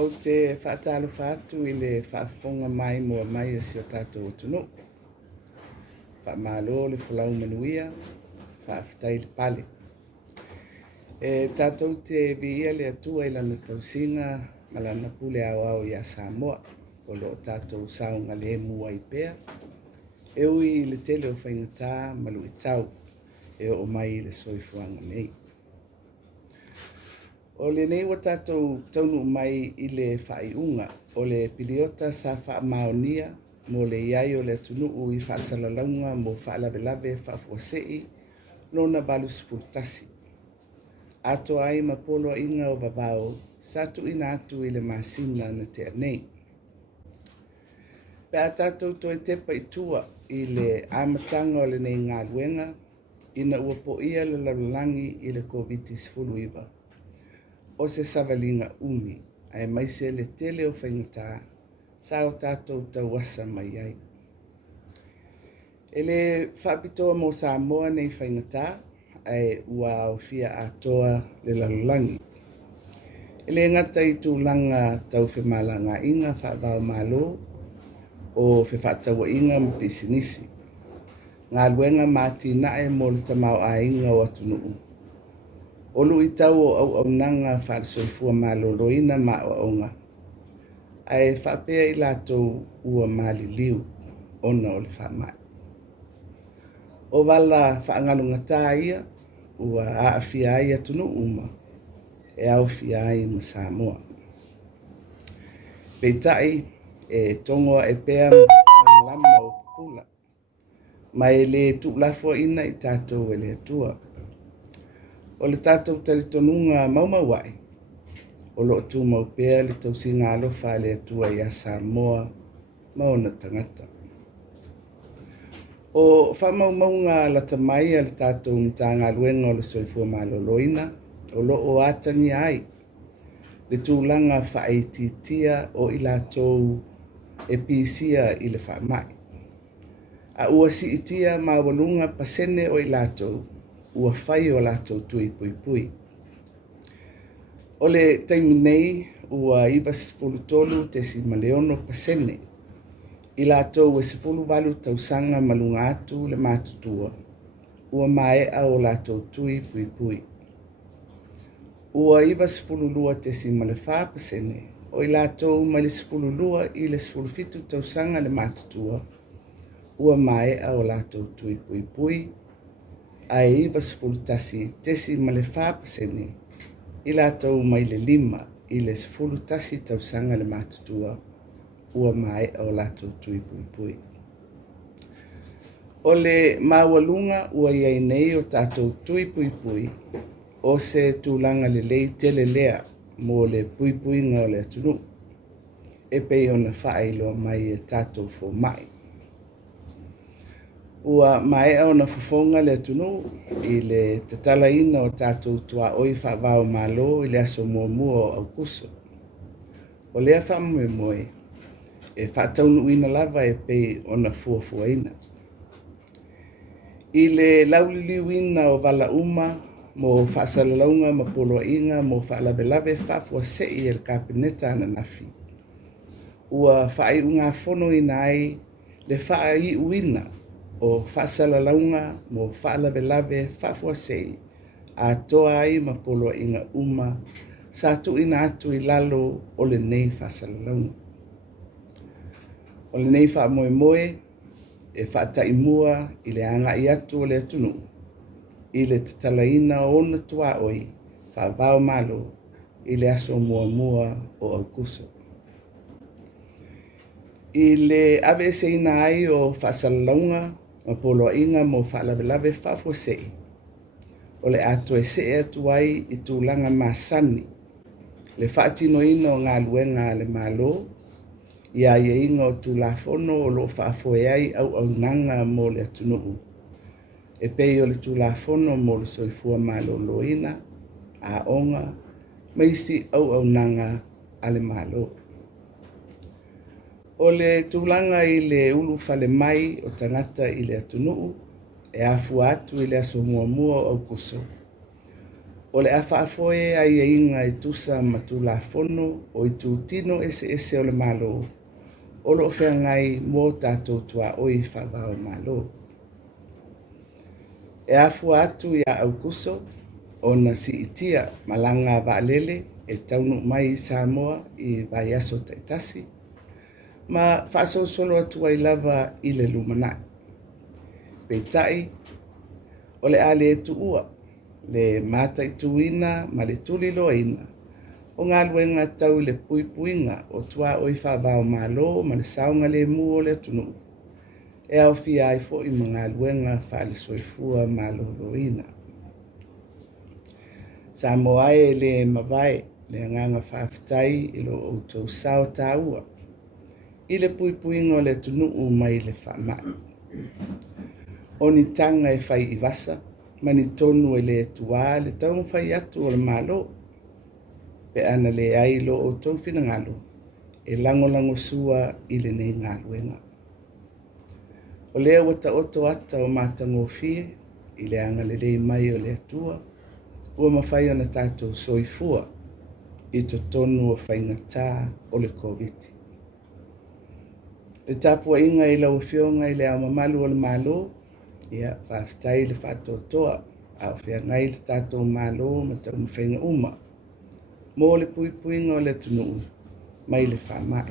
o te whaatalo whaatu i le whaafonga mai mua mai e si o tātou o tunu. Whaamalo le whalau manuia, whaafitai le pale. E tātou te via le atua i lana tausinga malana pule au i a Samoa. O lo tātou saunga le mua i pea. E ui le tele o whaingatā malu i tau e o mai le soifuanga nei. O le nei wa tātou taunu mai i le whaiunga o le piliota sa whaamaonia mo le iai o le tunuu i whaasalalaunga mo whaalawelawe whaafuasei lona balus fultasi. Ato ai mapolo inga o babao satu ina atu i le masina na te anei. Pe a tātou toi tepa i tua i le amatanga o le nei ngā luenga ina ua po ia le lalulangi i le COVID-19 iwa. O se savalinga umi, ai maise le tele o whaingatā, sa o tātou tauasa mai ai. E le whaapitoa mo Samoa nei whaingatā, ai ua au fia atoa le lalulangi. E le ngata i tūlanga tau whemalanga inga whaavao malo, o whewhatawa inga mpisinisi. Ngā luenga māti nae mo le tamau a inga o atunuu. Olu i tau au nanga whaasoifua maloloina ma o aunga. Ai whapea i lātou ua mali liu ona o le whamai. O wala whaangalunga tā ia ua aafia ai atunuu ma e au fia ai ma Samoa. Peitai e tongoa e pea ma lama o pula. Mai le tuulafo ina i tātou e le atua. O le tātou talitonunga maumawai. O lo tu maupea le tausinga alofa le atua i a Samoa mauna tangata. O whamaumaunga la tamai a le tātou mtanga luenga o le soifua maloloina. O lo o atangi ai. Le tūlanga whaeititia o i lātou e pisia i le whaamai. A ua si itia mawalunga pasene o i lātou, ua whai o lātou tui pui pui. O le taimi nei, ua iwa sifulutolu te si maleono pasene. I lātou e sifuluwalu tausanga malunga atu le mātutua. Ua maea o lātou tui pui pui. Ua iwa sifululua te si malewha pasene. O i lātou mai le sifululua i le sifulufitu tausanga le mātutua. Ua maea o lātou tui pui pui. Ai iwa sifulutasi tesi ma le whapasene. I lātou mai le 5 i le sifulutasi tausanga le mātutua. Ua maea o lātou tui pui pui. O le mawalunga ua iai nei o tātou tui pui pui. O se tūlanga le lei tele lea mo le pui pui ngā o le atunu. E pei o na whaeloa mai e tātou fo mai. Ua mai au na fufonga le tunu i le tatalaina o tātou tua oi whaavao malo i le aso mua o au kuso. O lea whamu e moe, e whaataunu ina lava e pei o na fuafuaina. I le lauliliu ina o wala uma mo whaasalalaunga ma poloa inga mo whaalawelawe whaafuasei e le kapineta ana nafi. Ua whaai unga fono ina ai le whaai uina o whaasalalaunga mo whaalawelawe whaafuasei a toa ai ma poloa inga uma sa tu ina atu i lalo o le nei whaasalalaunga. O le nei whaamoe moe e whaataimua i le anga i atu o le atunu i le tatalaina o na tua oi whaavao malo i le aso mua o au kuso. I le awe se ina ai o whaasalalaunga ma poloa inga mo whaalawelawe whaafuasei. O le ato e se atu ai i tūlanga masani. Le whaatino ina o ngā luenga le malo. Ia ia inga o tūlafono o lo whaafoe ai au nanga mo le atunuu. E pei o le tūlafono mo le soifua malo loina, a onga, maisi au nanga ale malo. O le tūlanga i le ulu whale mai o tangata i le atunuu, e afu atu i le aso mua o au kuso. O le awhaafoe ai e inga e tusa matula fono o i tūtino ese o le malo. O lo whea ngai mō tātou tua oi whawao malo. E afu atu ia au kuso o na si itia malanga vaalele e taunu mai Samoa i vai aso taitasi. Ma whaaso solo atu ai lava i le lumana. Peitai, o le ale e tuua, le mata i tuina ma le tuli loina. O ngā luenga tau le puipuinga o tua oi whawao malo ma le saunga le mu o le tunu. E au fia ai fo i mga luenga whaale soifua malo loina. Samoa e le mawai le nganga whaafitai i lo outou sao taua. I le puipuinga o le tunu mai le whamai. O ni tanga e whai i wasa, ma ni tonu e le tua le tau whai atu o le malo. Pe ana le ai lo o tau whina e lango sua i le nei ngā luenga. O lea wata oto ata o mātango fie, i le anga le lei mai o le atua, ua mawhai o na tātou soifua i to tonu o whaingatā o le COVID. Le tāpua inga i lau whionga i le au mamalu o le malo, ia whaafitai le whātotoa, au whia ngai le tātou malo ma tau mawhainga uma. Mō le puipuinga o le tunu, mai le whamai.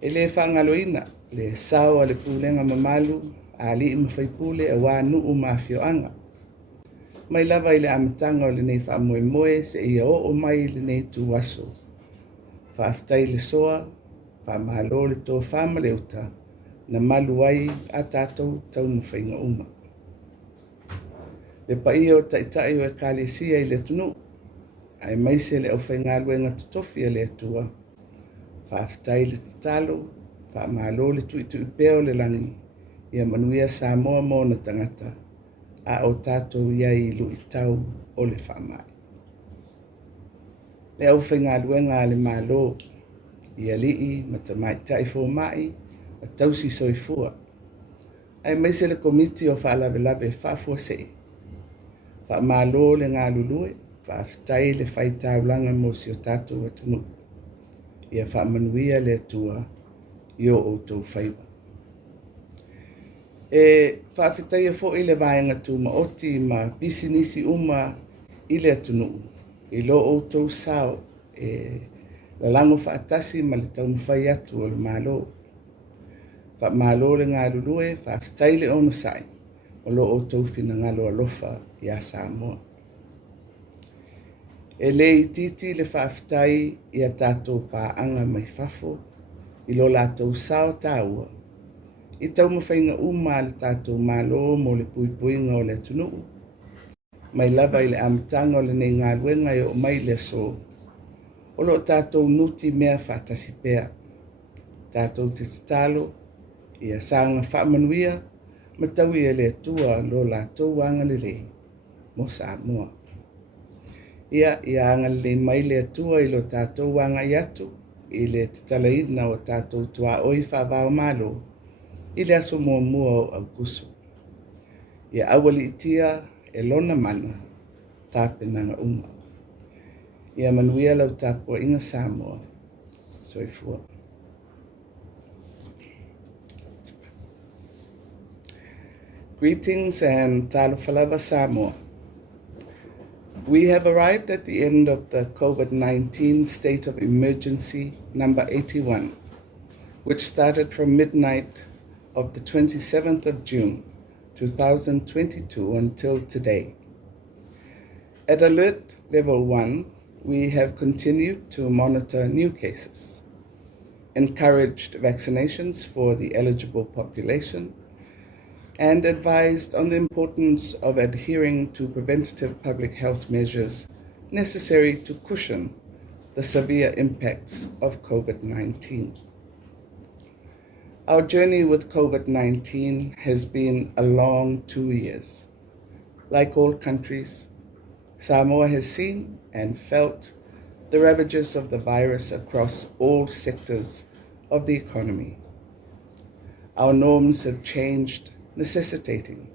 E le whangaloina, le sawa le pulenga mamalu, a li i mawhaipule e wā nuu mawhioanga. Mai lava i le amatanga o le nei whamoe se ia o mai le nei tu waso. Whaaftai le soa, whamalo le tō whama le uta, na malu ai a tātou tau mawhainga uma. Le pai o taitai o e kālesia i le tunu, ai mai se le au whainga luenga tutofi le atua. Whaaftai le tatalo, whaamalo le tui peo le langi, ia manuia Samoa mō na tangata, a o tātou iai lu i tau o le whaamai. Le au whainga luenga le malo, ia lii, matamai taifo mai, a tausi soifua. Ai mai se le komiti o whaalawe whaafua se. Whaamalo le ngā lulue, whaafitai le whaitaulanga mo si o tātou atunu. Ia whaamanuia le atua i o outou whaiwa. E whaafitai e fo i le vaenga tū maoti ma pisinisi uma i le atunu. I lo outou sao e la lango whaatasi ma le tau mwhai atu o le malo. Whaamalo le ngā lulue, whaafitai le ono sai. O lo outou whina ngalo alofa i a Samoa. E le i titi le whaafitai i a tātou pāanga mai whafo, i lo lātou sao tāua. I tau mawhainga uma le tātou malo mo le puipuinga o le tunuu. Mai lava i le amatanga o le nei ngā luenga i o mai le so. O lo tātou nuti mea whaatasi pea. Tātou te talo, i a sanga whaamanuia, matawi e le atua lo lātou anga le lei, mo Samoa. Ia anga le mai le atua i lo tātou wanga i atu, i le tatalaina o tātou tua oi whaavao malo, i le aso mua o aukusu. Ia awali itia e lona mana, tāpenanga uma. Ia manuia lau tāpua inga Samoa, soifua. Greetings and talo falava Samoa. We have arrived at the end of the COVID-19 state of emergency number 81, which started from midnight of the 27th of June, 2022 until today. At alert level 1, we have continued to monitor new cases, encouraged vaccinations for the eligible population, and advised on the importance of adhering to preventative public health measures necessary to cushion the severe impacts of COVID-19. Our journey with COVID-19 has been a long 2 years. Like all countries, Samoa has seen and felt the ravages of the virus across all sectors of the economy. Our norms have changed, necessitating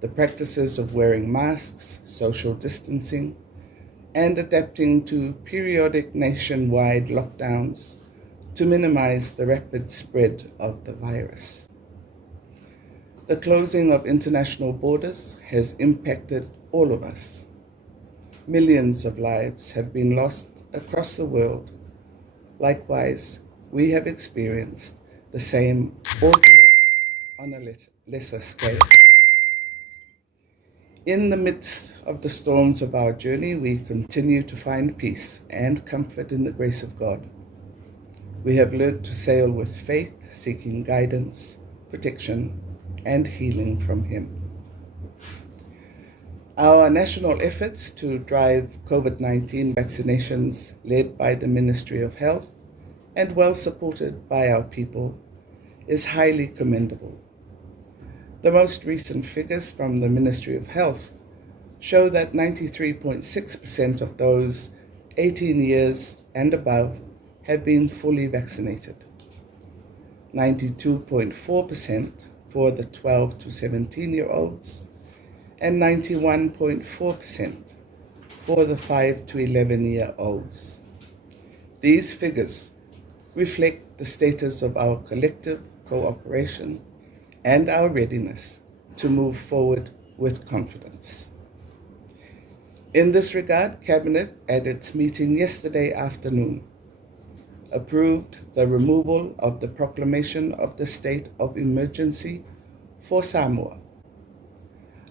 the practices of wearing masks, social distancing, and adapting to periodic nationwide lockdowns to minimize the rapid spread of the virus. The closing of international borders has impacted all of us. Millions of lives have been lost across the world. Likewise, we have experienced the same, albeit on a lesser scale. In the midst of the storms of our journey, we continue to find peace and comfort in the grace of God. We have learned to sail with faith, seeking guidance, protection, and healing from Him. Our national efforts to drive COVID-19 vaccinations, led by the Ministry of Health and well supported by our people, is highly commendable. The most recent figures from the Ministry of Health show that 93.6% of those 18 years and above have been fully vaccinated, 92.4% for the 12 to 17-year-olds, and 91.4% for the 5 to 11-year-olds. These figures reflect the status of our collective cooperation and our readiness to move forward with confidence. In this regard, Cabinet, at its meeting yesterday afternoon, approved the removal of the proclamation of the state of emergency for Samoa,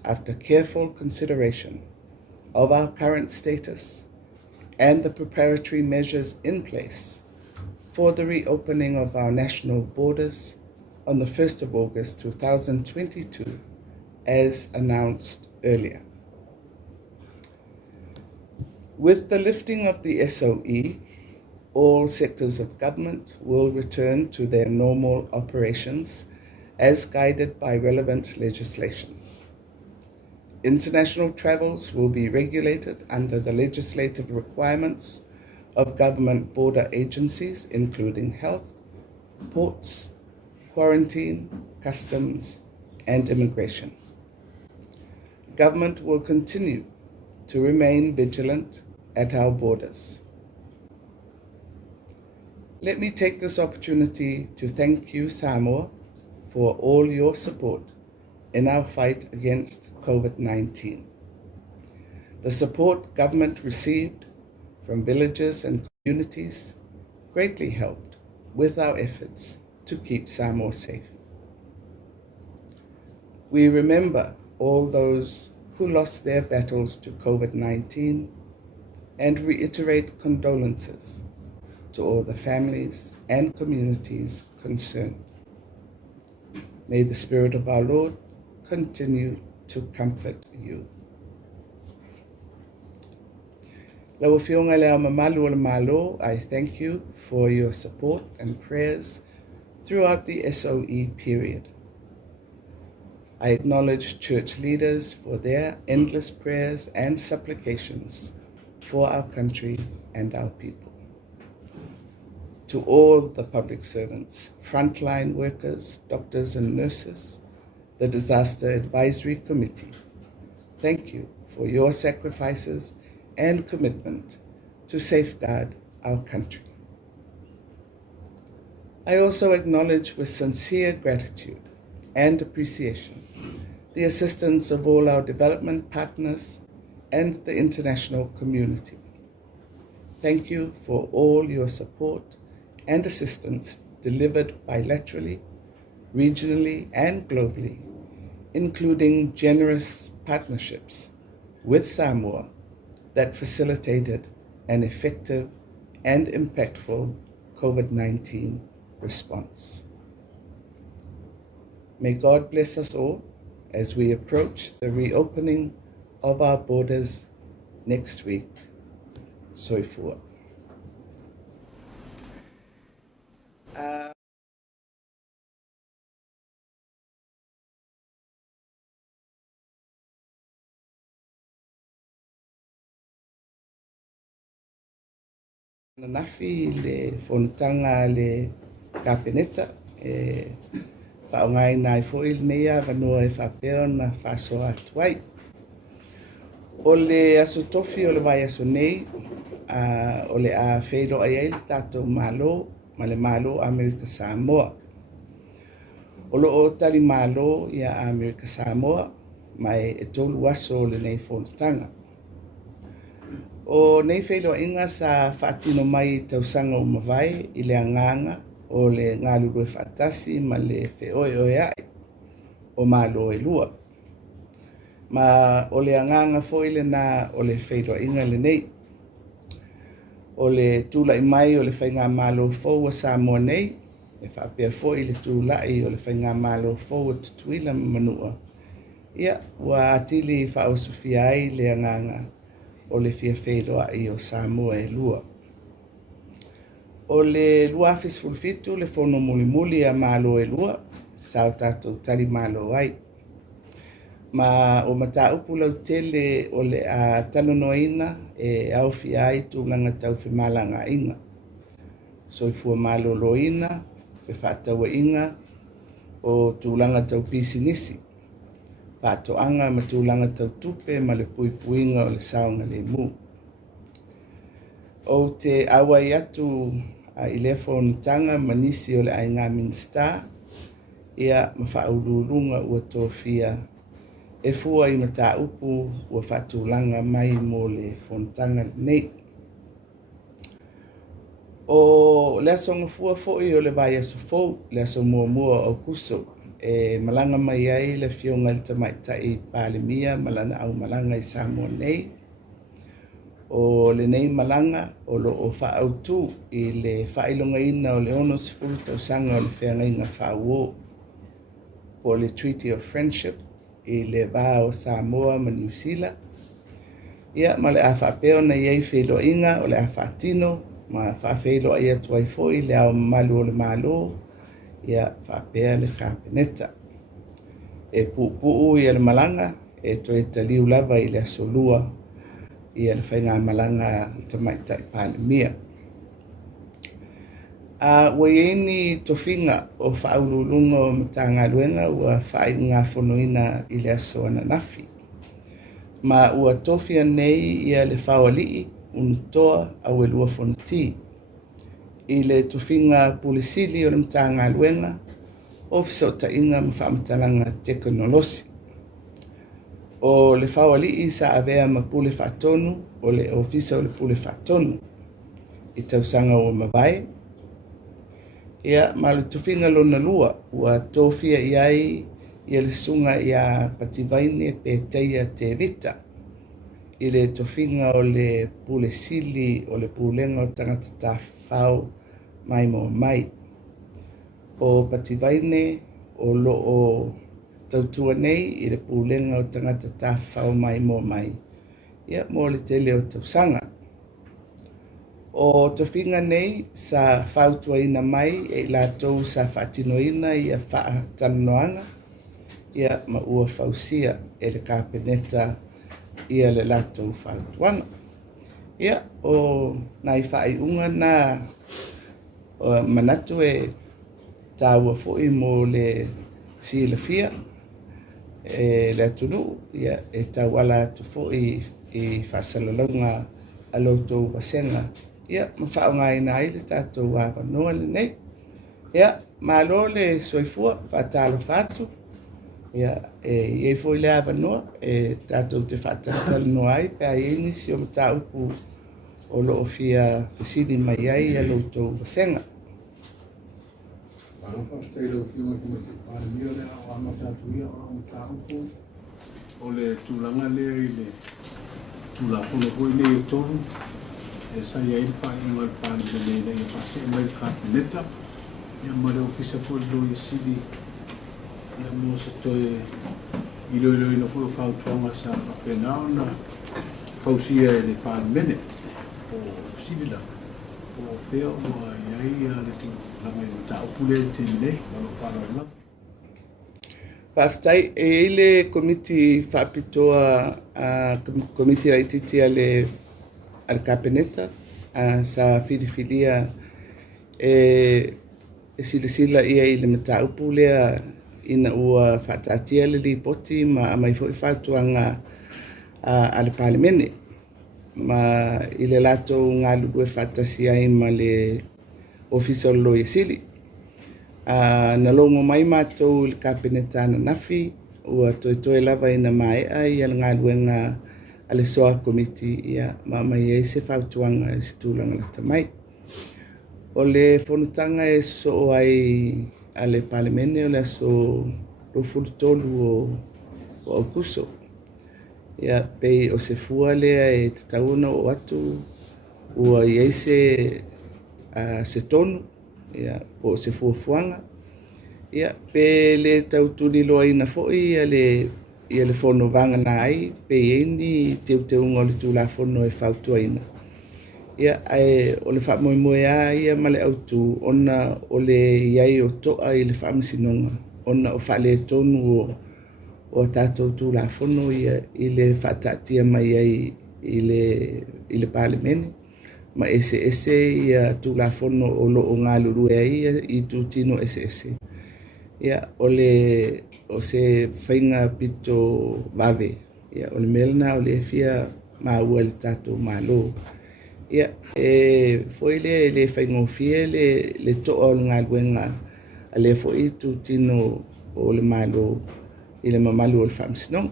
after careful consideration of our current status and the preparatory measures in place for the reopening of our national borders on the 1st of August 2022, as announced earlier. With the lifting of the SOE, all sectors of government will return to their normal operations as guided by relevant legislation. International travels will be regulated under the legislative requirements of government border agencies, including health, ports, quarantine, customs, and immigration. Government will continue to remain vigilant at our borders. Let me take this opportunity to thank you, Samoa, for all your support in our fight against COVID-19. The support government received from villages and communities greatly helped with our efforts to keep Samoa safe. We remember all those who lost their battles to COVID-19 and reiterate condolences to all the families and communities concerned. May the Spirit of our Lord continue to comfort you. Lawa whionga lea mamalu o le malo, I thank you for your support and prayers throughout the SOE period. I acknowledge church leaders for their endless prayers and supplications for our country and our people. To all the public servants, frontline workers, doctors and nurses, the Disaster Advisory Committee, thank you for your sacrifices and commitment to safeguard our country. I also acknowledge with sincere gratitude and appreciation the assistance of all our development partners and the international community. Thank you for all your support and assistance delivered bilaterally, regionally, and globally, including generous partnerships with Samoa that facilitated an effective and impactful COVID-19 response. May God bless us all as we approach the reopening of our borders next week. Soifua. Nafi le fontanga le kapeneta whaongai nai fo il mea vanua e whapeo na whasoa atuai. O le aso tofi o le vai aso nei, o le a wheido ai ai le tātou malo, ma le malo Amerika Samoa. O lo o tali malo ia Amerika Samoa, mai e tolu aso le nei whonutanga. O nei wheido inga sa whaatino mai tausanga o mawai i le anganga o le ngaluru e whaatasi ma le wheoe oe ai o malo e lua. Ma o le anganga foile na o le wheido inga le nei. O le tula i mai o le whainga malo fau a Samoa nei, e whaapea foi le tula i o le whainga malo fau a tutuila manua. Ia, ua atili whao sofia ai le anganga o le fia wheido ai o Samoa e lua. O le lua afis fulfitu le fono muli muli a malo e lua, sao tatou tari malo ai. Ma o mata upu lau tele o le a talonoina e au fia ai tūlanga tau whimalanga inga. So i fua malo loina, te whātaua inga o tūlanga tau pisinisi. Whātoanga ma tūlanga tau tupe ma le puipuinga o le saonga le mu. O te awai atu i le whaonitanga manisi o le ainga minsta, ia ma whaururunga ua tōwhia e fua i mata upu ua whatūlanga mai mo le whaonitanga nei. O le asonga fua foi o le vai aso fau, le aso mua o kuso, e malanga mai ai le fionga le tamaitai palemia, malana au malanga i Samoa nei. O le nei malanga o lo o whaautu i le whailonga ina o le ono sifuru tausanga o le whenga inga whauo. Po le Treaty of Friendship i le wā o Samoa ma New Zealand. Ia ma le a whapeo na iei whelo inga o le a whatino, ma whawhelo ai atuai foi le au malu o le malo, ia whapea le kāpeneta. E puu i le malanga, e toi taliu lava i le asolua, i le whainga malanga i tamaitai palemia. Ua ieni tofinga o whaululunga o matanga luenga ua whai ngā whonoina i le aso ananafi. Ma ua tofia nei ia le whawalii unutoa au e lua whonati. I le tofinga pulisili o le matanga luenga o fisota inga ma whaamatalanga teknolosi. O le whawalii sa avea ma pule whaatonu o le ofisa o le pule whaatonu i tausanga o mawai. Ia ma le tofinga lona lua ua tofia iai ia le sunga ia pativaine pe teia te vita. I le tofinga o le pule sili o le pulenga o tangata ta whao mai mo mai. O pativaine o lo o tautua nei i le pulenga o tangata ta whao mai mo mai. Ia mo le tele o tausanga. O tofinga nei sa whautuaina mai e la tou sa whaatinoina i a wha talanoanga. Ia ma ua whausia e le kāpeneta ia le latou whautuanga. Ia o nai whaiunga na manatu e tāua foi mo le silafia e le atunu ia e tauala atu foi i whasalalonga a lautou wasenga. Ia ma whaongaina ai le tātou wāwanoa le nei. Ia malo le soifua whaatalo whātu. Ia e foi le awanoa e tātou te whaatatalo noa ai pe ai inisi o mata upu o loo fia whesini mai ai a lautou wasenga. O le tūlanga lea i le tūla whono hoi nei o tonu. E sa ia i whae inga i pāni le nei nei a pase e mai kāpeneta. Ia mare ofisa fo lo i sidi. Ia mo sa toe i loi na fo whautuanga sa whapenao na whausia e le pāni mene. O sibila. O whea o iai a le tūlanga i ta upule te minei. Malo whanau lang. Whaftai e ile komiti whapitoa komiti raititi ale kāpeneta sa whiriwhiria e silasila ia i le mataupu lea ina ua whatatia le ripoti ma mai fo i whatuanga a le palimene. Ma i le lato ngā lulu e whatasi ai ma le ofisa o loi sili. Na longo mai mātou le kapenetana nafi, ua toe lava ina mai ai al ngā luenga a le SOE committee ia ma mai e se whautuanga e situlanga la tamai. O le whanutanga e so ai a le palimene o le aso rofulu tolu o Augusto. Ia pei o se fua lea e te tauna o atu ua iei se tonu ia po se fuafuanga. Ia pe le tautuni loa ina fo'i ia le fono vanga na ai pe ieni teuteunga o le tulafono e whautua ina. Ia o le whamoemoe a ia male autu ona o le iai o toa i le whamisinonga. Ona o whale tonu o tātou tulafono ia i le whatatia mai ai i le palimene. Ma ese ia tulafono o lo o ngā lurue ai i tūtino ese. Ia o se whainga pito vave. Ia o le melna o le fia maua le tātou malo. Ia foi le whainga o fia le toa o ngā luenga a le foi tūtino o le malo i le mamalu o le whamsinong.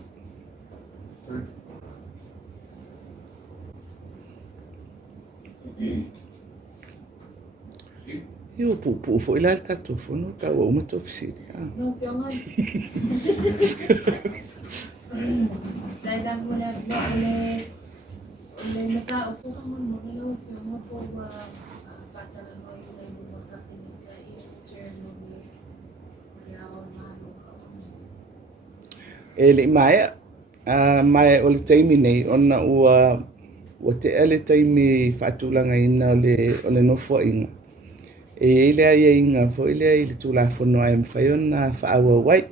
Io pu foi la tatu fono ka o mato fisiri. No, fionga. Dai da mole le mata o ko mo no fionga po wa patala no le mo ka ni tai chair no ya o mano. Le mai o le taimi nei ona ua te ele taimi whatulanga ina o le nofo inga. Ile ai inga fo ile i le tulafono ai mwhaiona whaaua wai.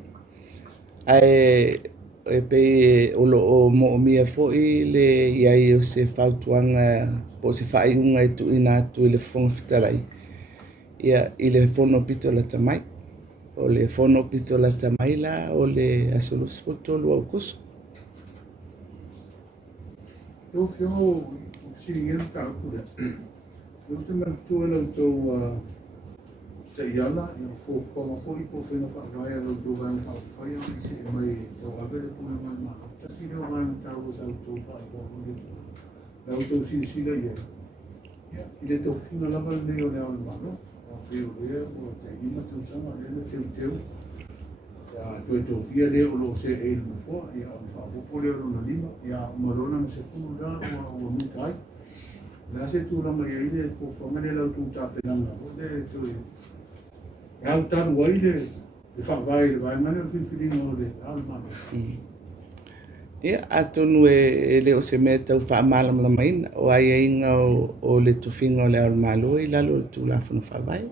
E pe o mo mia fo i le iai o se whautuanga po se whaiunga e tu ina atu i le whonga whitarai. Ia i le whono pito la tamai. O le whono pito la tamai la o le asolos fotolu au kusu. Yo siri yan ka kura. Yo te mantua lau tau te iala, yo whokama fōi po whenga whakawai lau tau vana whakawai i se mai tau avere puna mai maha. Tasi reo vana tau o tau tau whakawai lau tau sila ia. I le tau whina lava leo leo le mano. O whio lea, o te ima tau sama, lea teu. Toi tau whia lea o lo se e ilu fua, ia o whapopo leo lo na lima, ia marona na se funu rā o mitai. Lea se tūrama ia ile ko whamane lau tū tāpenanga. O le toi. E au tāru wai le whakawai le vai mane o whiwhiringa o le almano. Ia atonu e leo se mea tau whaamalam la maina o ai inga o le tuwhinga o le almalo i lalo le tūlafono whawai.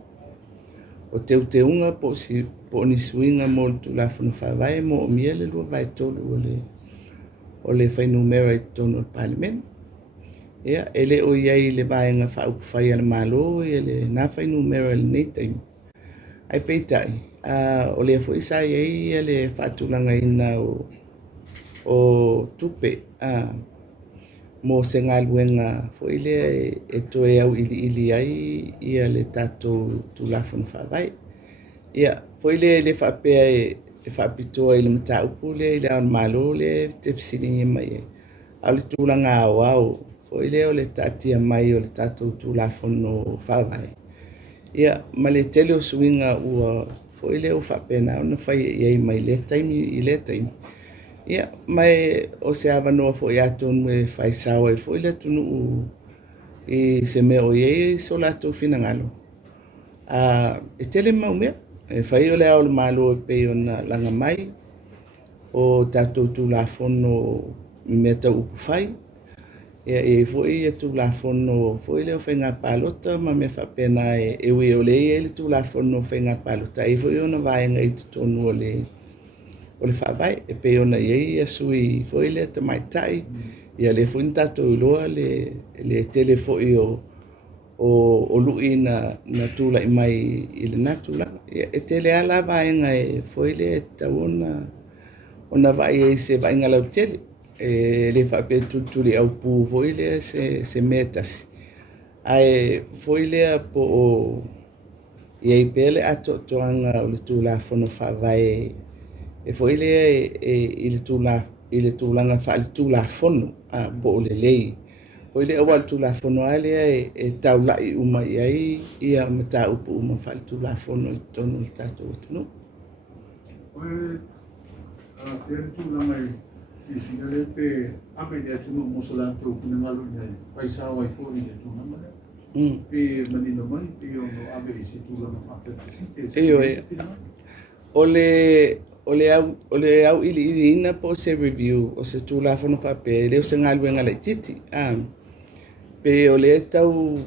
O teunga po ni suinga mo le tūlafono whawai mo o mia le lua vai tolu o le whainumera i tono o parliament. Ia ele o iai le vaenga whaupuwhai ala malo i le na whainumera le nei taimi. Ai peitai, o le fo isa iai le whaatulanga ina o tupe mo se ngā luenga fo ile e toe au ili ai ia le tātou tūlafono whawai. Ia, fo ile le whapea e whapitoa i le mata upu le i le aon malo le te wisiringi mai e. Au le tūlanga au, fo ile o le tātia mai o le tātou tūlafono whawai. Ia, ma le tele o suinga ua fo ile o whapea na ona whai iai mai le taimi i le taimi. Ia, mai o se awanoa fo i atonu e whai sawa e fo ile tunu i se mea o iei so lato fina ngalo. E tele mau mea, e whai o le ao le malo e pei o na langa mai o tātou tūlafono mea tau upu whai. Ia e fo i e tūlafono fo ile o whai ngā pālota ma mea whapena e ui o le i e le tūlafono whai ngā pālota. E fo i o na vaenga i tutonu o le whawai, e pe ona iei a sui fo i le ta mai tai, ia le fo in tato i loa le tele fo i o lui na tūla i mai i le natula, e tele ala vaenga e foile tauna ona vai e se vaenga lau tele e le fa pe tutuli au pu foile se metas ai foile po o e pele ato toanga o le tula fono fa vai e foile ile tulanga fa le tula fono a bo le lei foile o wal tula fono ale e taula I uma ai ia mata upu uma fa le tula fono tonu tato no Fier tula mai si le pe ape dia tunu musolan to kuna malu nei paisa wai fo ni tuna mai pe manino mai pe o no ape si tula no fa pe si ole au ili ina po se review o se tula fono fa pe le se ngaluenga le titi pe ole tau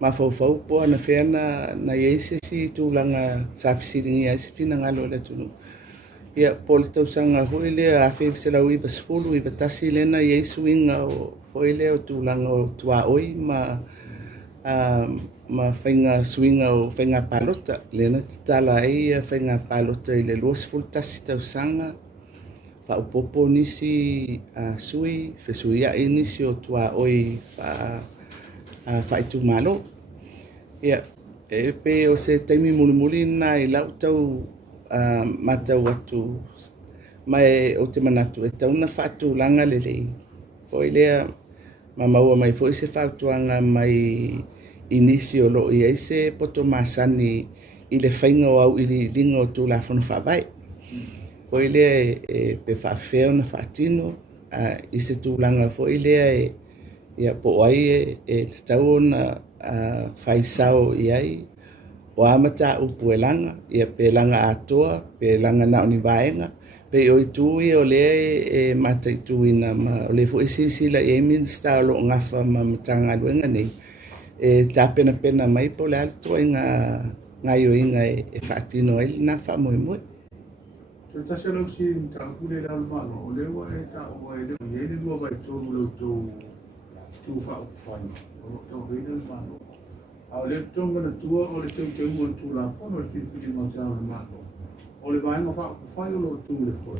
mafau po na fena na yese si tulanga sa fisiringa si fina ngalo le tunu ia po le tau sanga hoile a fe se la ui basfulu I batasi lena yesu inga o hoile o tulanga o tua oi ma whainga swinga o whainga palota lena tala ai whainga palota I le luas fultasi tau sanga wha upopo nisi sui fesuia nisi o tua oi wha itu malo ia e pe o se taimi mulimuli na I lau tau matau atu mai o te manatu e tauna whaatulanga lelei foi lea mamaua mai foi se whaatuanga mai inisi o lo I se poto masani I le whainga o au I linga o tula whanu whawai foi lea pe whawheo na whaatino I se tūlanga foi lea ia po ai te tau na whaisao I ai o amata upu e langa, ia pe langa atoa, pe langa na ni vaenga, pe o itui o le mata itui na o le fo sila e minsta lo ngafa ma matanga luenga nei. Tapena pena mai po le alto nga yo inga e fatino ele na fa moi moi. So ta se lo si ta pule la mano o le wa ta o e le lo vai to lo to fa fa o to ve le mano a le tonga na tua o le teu mo tu la fono le fifi mo sa le mano o le vai mo fa o lo tu le fo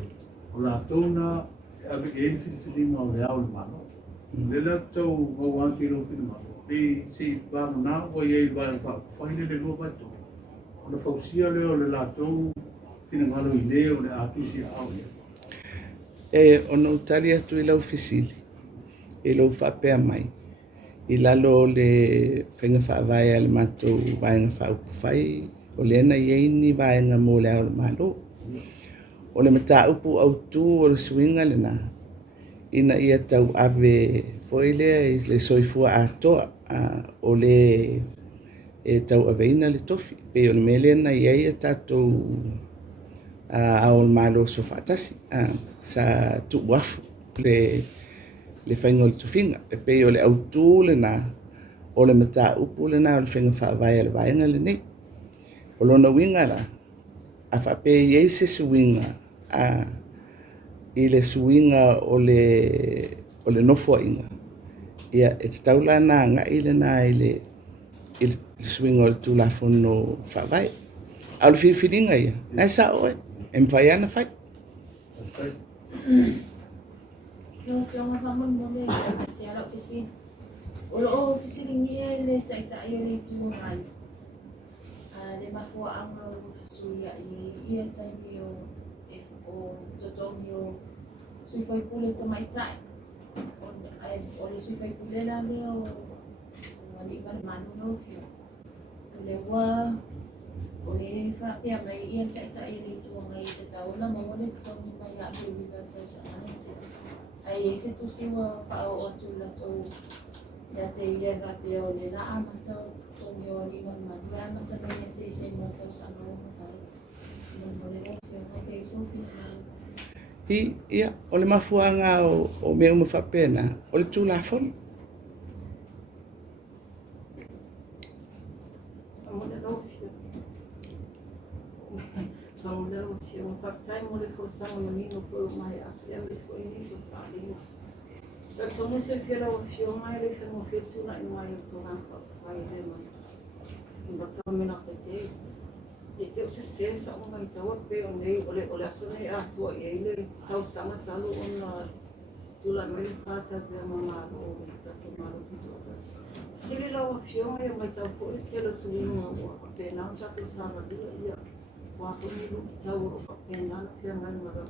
o la tona a be e fifi mo le au le mano le la tau o wa ki lo fifi mano e si va na o ye va fa le lo va to o le fausia le o le la tau fina ngalo I le o le atusi au ia ono tali atu I lau fisili I lau whapea mai I lalo le whenga whaavai ale matou vaenga whaupufai o le ana ieini vaenga mo le au le malo o le mata upu au tu o le swinga le na ina ia tau ave foi lea I le soifua atoa o le tau aveina le tofi pe o le mele na ia tatou au le malo so whaatasi sa tu wafu le whainga o le tofinga e pe o le autu le na o le mata upu le na o le whainga whaavai le vaenga le nei o lona winga la a whape iei se suinga I le suinga o le nofua inga ia e te taula na nga ile na I le suinga o le tulafono whaavai au le whiwhiringa ia nai sa oe e mwhai ana whai Yung hamon mo le siya la ofisi. Olo ofisi ringi le sa ita ayo le tumungan. Le makuha ang suya iya tayo o totong yo sifay pule to maitay. O le sifay pule la le o wali ba manu no yo. Lewa o le fa pia mai iya tayo le tumungan ito na mo le to ni na ya bi ta sa ano. Ai se tu si wa pa o tu la to ya te ia Apia o le na ama to yo ni man man ya ma te me te se mo to sa no ka no le o ke so fi ia o le mafuanga o me uma whapena o le tūlafon part-time mo le forçar o menino por mai Apia mas foi isso ali então não sei que era o filme mais ele fez um filme lá em maio do ano vai ele não botou me na tete te o se sa o mai tau pe o nei ole aso nei a tua i ele tau sama talu o na tula mele pasa pe mama o ta to malo tu to sili la o fio mai tau po te lo sui mo o pe na sa te sa ma tu ia wa ko ni lu tau o pe na pe ngai ma ro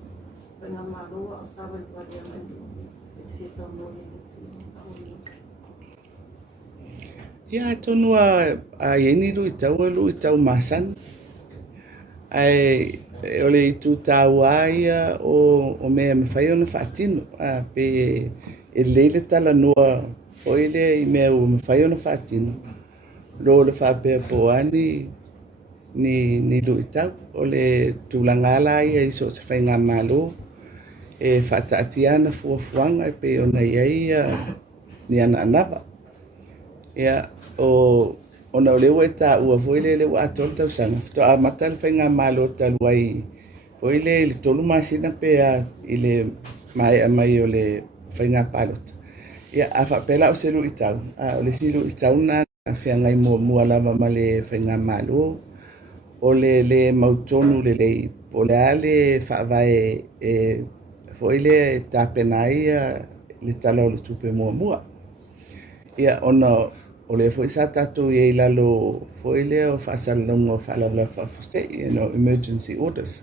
pe na ma ro a sa va pa dia mai te sa mo ni Ia tonu a yeni lu i tau masan. Ai ole i tu tau aia o mea me whai ona whaatino. Pe e leile tala noa oile i mea o me whai ona whaatino. Lo le whapea po ani ni lu i tau. Ole tūlangala ia i so se whai ngā malo. E whaataatiana fuafuanga pe ona iai ni ana anava. Ia ona o lewa e tā ua foile lewa atol tau sanga. Fito a mata le whai ngā malo talu ai foile le tolu masina pea i le mai o le whai ngā palota. Ia a whapela o se lu i tau. O le si lu i tau na whia ngai mua lava ma le whai ngā malo. O le mautonu le lei. O le ale whaavae foile e tāpenai le tala o le tupe mua. Ia ona o le foi sa tatu i lalo foi le o whaasalonga o whaalala whawhose, emergency orders.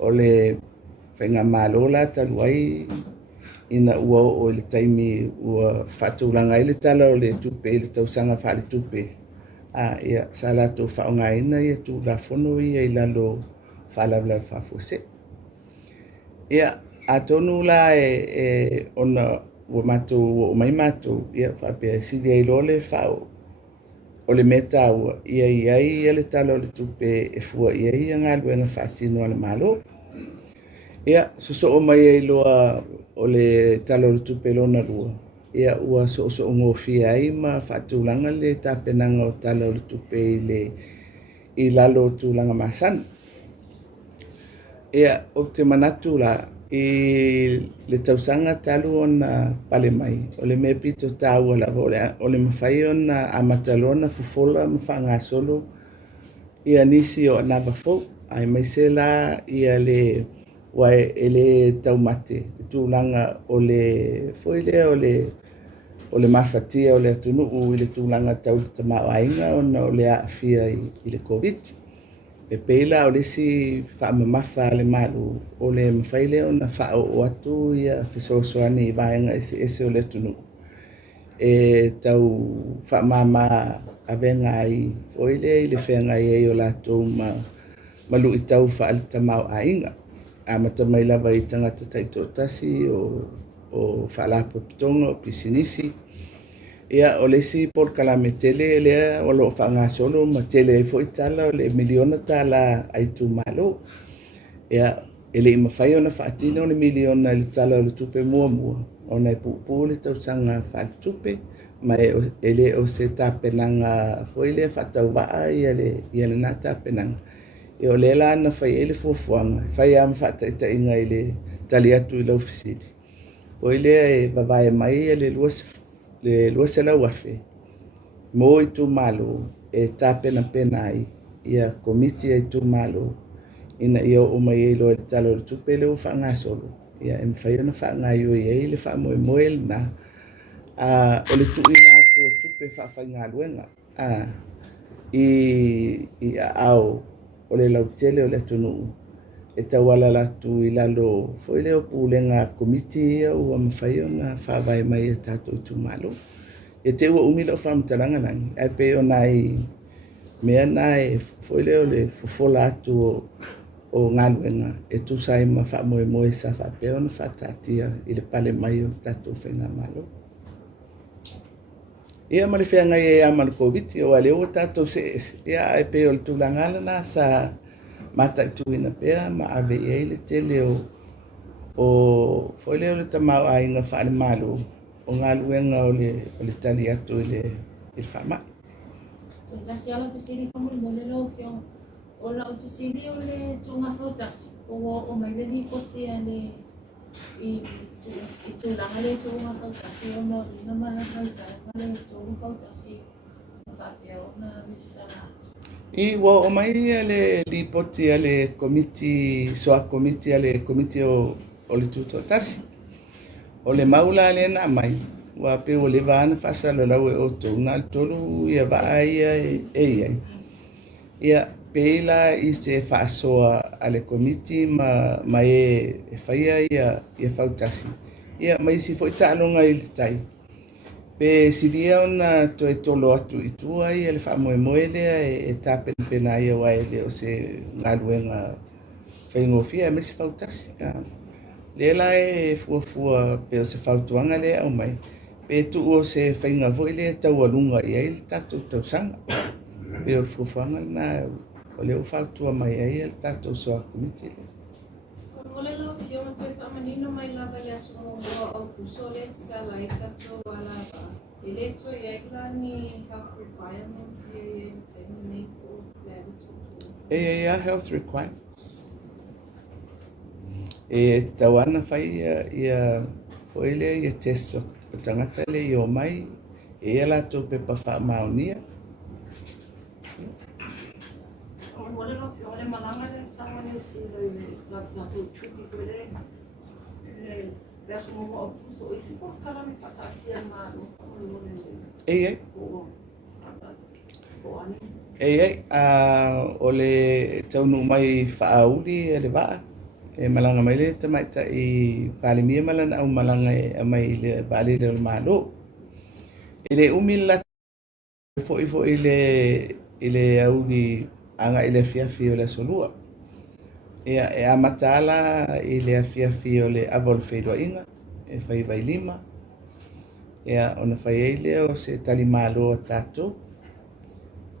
O le whainga mālola talu ai ina ua o le taimi ua whatulanga i le tala o le tupe i le tausanga whaale tupe. Ia sa lato whaonga ina ia tu la whono i lalo whaalala whawhose. Ia atonu la ona ua matou o mai matou ia whapea sili ai lole whao o le meta ua ia ia le tala o le tupe e fua ia ngā luenga whaatino ale malo. Ia so o mai ai loa o le tala o le tupe lona rua. Ia ua so ngofia ai ma whaatulanga le tāpenanga o tala o le tupe i lalo tūlanga masana. Ia o te manatu la i le tausanga talu ona pale mai. O le mea pito tāua lava o le mawhai ona amatalona fufola mawhanga solo ia nisi o anaba fau. Ai mai se la ia le wae ele taumate. Le tūlanga o le foile o le mawhatia o le atunu i le tūlanga tau le tamau ainga ona o le aafia i le COVID. E peila o lesi whaamamafa le malu o le mawhaile o na wha o atu ia whesoasoane i vaenga ese o le tunu. E tau whaamama avenga ai oile i le whenga i o lato malu i tau whaalita mau a inga. A matamai lava i tangata taito tasi o whaalapo pitonga o pisinisi. Ia o lesi por kalame tele lea o lo whanga solo ma tele fo itala o le miliona tala ai tu malo. Ia ele i mawhai ona whaatina o le miliona le tala o le tupe mua. O nei pupu le tausanga whaal tupe ma ele o se tāpenanga fo ile whatau waa ia le nā tāpenanga. Ia o le la na whai ele fuafuanga. Whai am whataita inga i le tali atu i lau fisiri. Fo ile e wawae mai le luase lau afe. Mo i tu malo e tāpena pena ai. Ia komiti ai tu malo. Ina ia o mai e lo e talo le tupe le o whanga solo. Ia e mwhai ona whanga i o i le wha moe moe le na. O le tuina atu o tupe whawhai ngā luenga. I au o le lautele o le tunu. E tawala latu i lalo foi leo pulenga komiti ia ua mawhai ona whawai mai e tātou i tu malo. E te ua umila o whamtalanga langi. E pe o nai mea nai foi leo le fufola atu o ngā luenga. E tu sai ma wha moe moe sa whape ona whatatia i le pale mai o tātou whenga malo. Ia ma le whenga i e amana COVID o aleo o tātou se ia e pe o le tūlangala na sa mata i tuina pea ma ave i le tele o foi leo le tamau a inga whaale malo o ngā luenga o le tali atu i le whaama. So tasi ala fisiri kamuri mo le lau whiong o la fisiri o le tunga hau tasi o mai le ni poti a le i tūlanga le tunga hau tasi o no i nama hau tasi ma le tunga hau tasi o Apia o na Mr. I wa o mai le lipoti ale komiti ale komiti o le tuto tasi. O le maula le na mai. Wa pe o le vana fasa le lau e o tō. Nā tolu ia vaa ia e. Ia peila i se whaasoa ale komiti ma e whaia ia whautasi. Ia mai si fo i tālonga i le tai. Pe siria ona to e tolo atu i tua i le wha moe lea e tāpena pena ia wai le o se ngaluenga whaingofia me se whautasi. Lela e fuafua pe o se whautuanga lea au mai. Pe tu o se whainga voi lea tau alunga i ai le tātou tausanga. Pe o le fuafuanga na o leo whautua mai ai le tātou soa komiti lea. Ole lo fiona te whamanino mai lava ia Samoa au kuso le tala e tato wala ba. Ele to ia ni health requirements e terminate o level 2. Ia health requirements. E tawana whai ia foile ia teso o tangata le i o mai e ia lato pepa wha maonia. Ole lo fiona malanga le sawa ni sila i la tato chuti kwele. Le Samoa au kuso i si po kala mi patatia maru. O le taunu mai whaauli e le waa. E malanga mai le tamaita i palimia malana au malanga e mai le bali le malo. E le umila fo i le auli anga i le fiafi o le solua. E amatala i le fiafi o le avol whedua inga. E whai vai lima. Ia ona whai eile o se tali malo o tātou.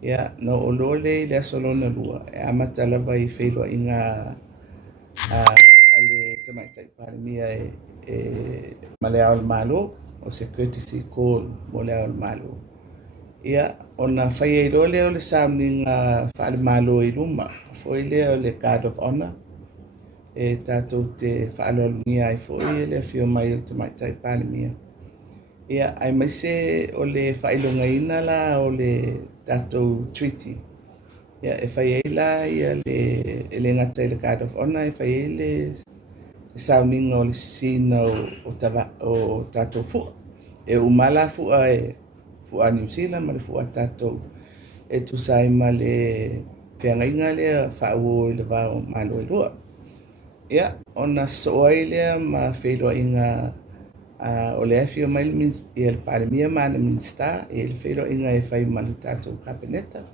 Ia no o lole i le asolona lua. E amatala vai whedua inga ale tamaita i parimia e malea o le malo o se courtesy call mo lea o le malo. Ia ona whai eilole o le sauninga whaale malo i luma. Foile o le card of honor. E tātou te whaalolungia i foi e le whio mai o tamaita i parimia. Ia ai mai se o le whailonga ina la o le tātou treaty. Ia e whai eila ia le ngata i le card of honor e whai eile sauninga o le sina o tātou fua. E umala fua fua New Zealand ma le fua tātou. E tu sai ma le whiangainga lea whaau le vau malo i lua. Ia ona soa i lea ma whailua inga o le awhio mai i le parimia ma na minsta e le whailua inga e whai malu tātou kapeneta.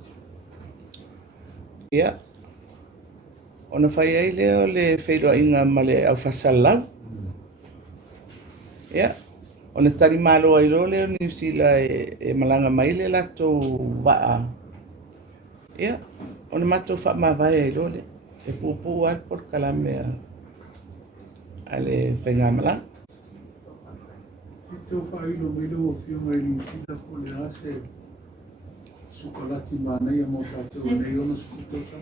Ia, ona whai ai leo le whailua inga ma le au whasalau. Ia, ona tari malo ai lo leo New Zealand e malanga mai le lato waa. Ia, ona mato wha mawai ai lo le. E pupu al por kalamea ale whainga malanga. Teo whailo mai lo fio mai ni tita ko le ase sukalati manai a mo tātou nei ono skutosa.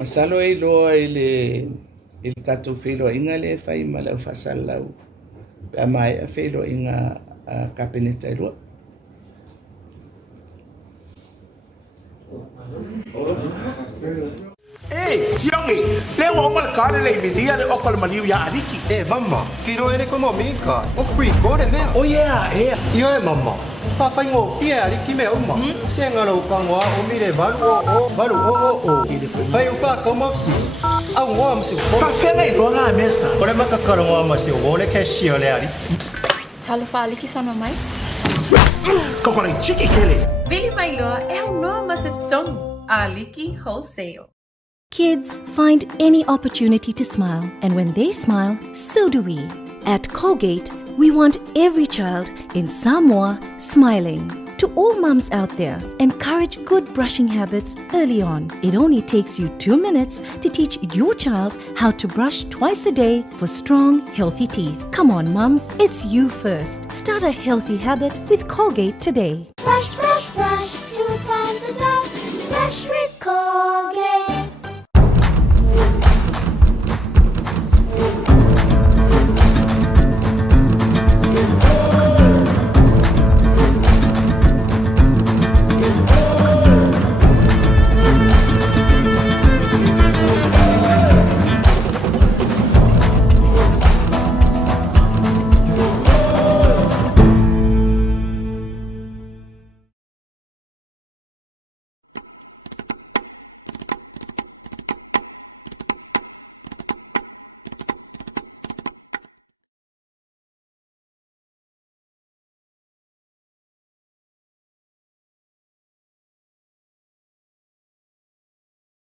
Masalo e loa i le tātou whailo inga le whai ma lau whasalau. Pea mai a whailo inga kapeneta i loa. Hey, Siongi, le wa mal kare le milia le okol maliu ya adiki. Mama, kiro ene ko mika. O free go de me. Oh yeah. Yo mama. Papa ngo pia adiki me uma. Senga lo kangwa o mire balu o. Vai ufa como si. Au ngo am si. Fa fenga i longa mesa. Ore maka karo ngo am si o le cashier le ali. Talofa aliki sana mai. Kokore chiki kele. Vili mai loa e au noa masestongi. Aliki Wholesale. Kids find any opportunity to smile, and when they smile, so do we. At Colgate, we want every child in Samoa smiling. To all mums out there, encourage good brushing habits early on. It only takes you 2 minutes to teach your child how to brush twice a day for strong, healthy teeth. Come on, mums, it's you first. Start a healthy habit with Colgate today. Brush,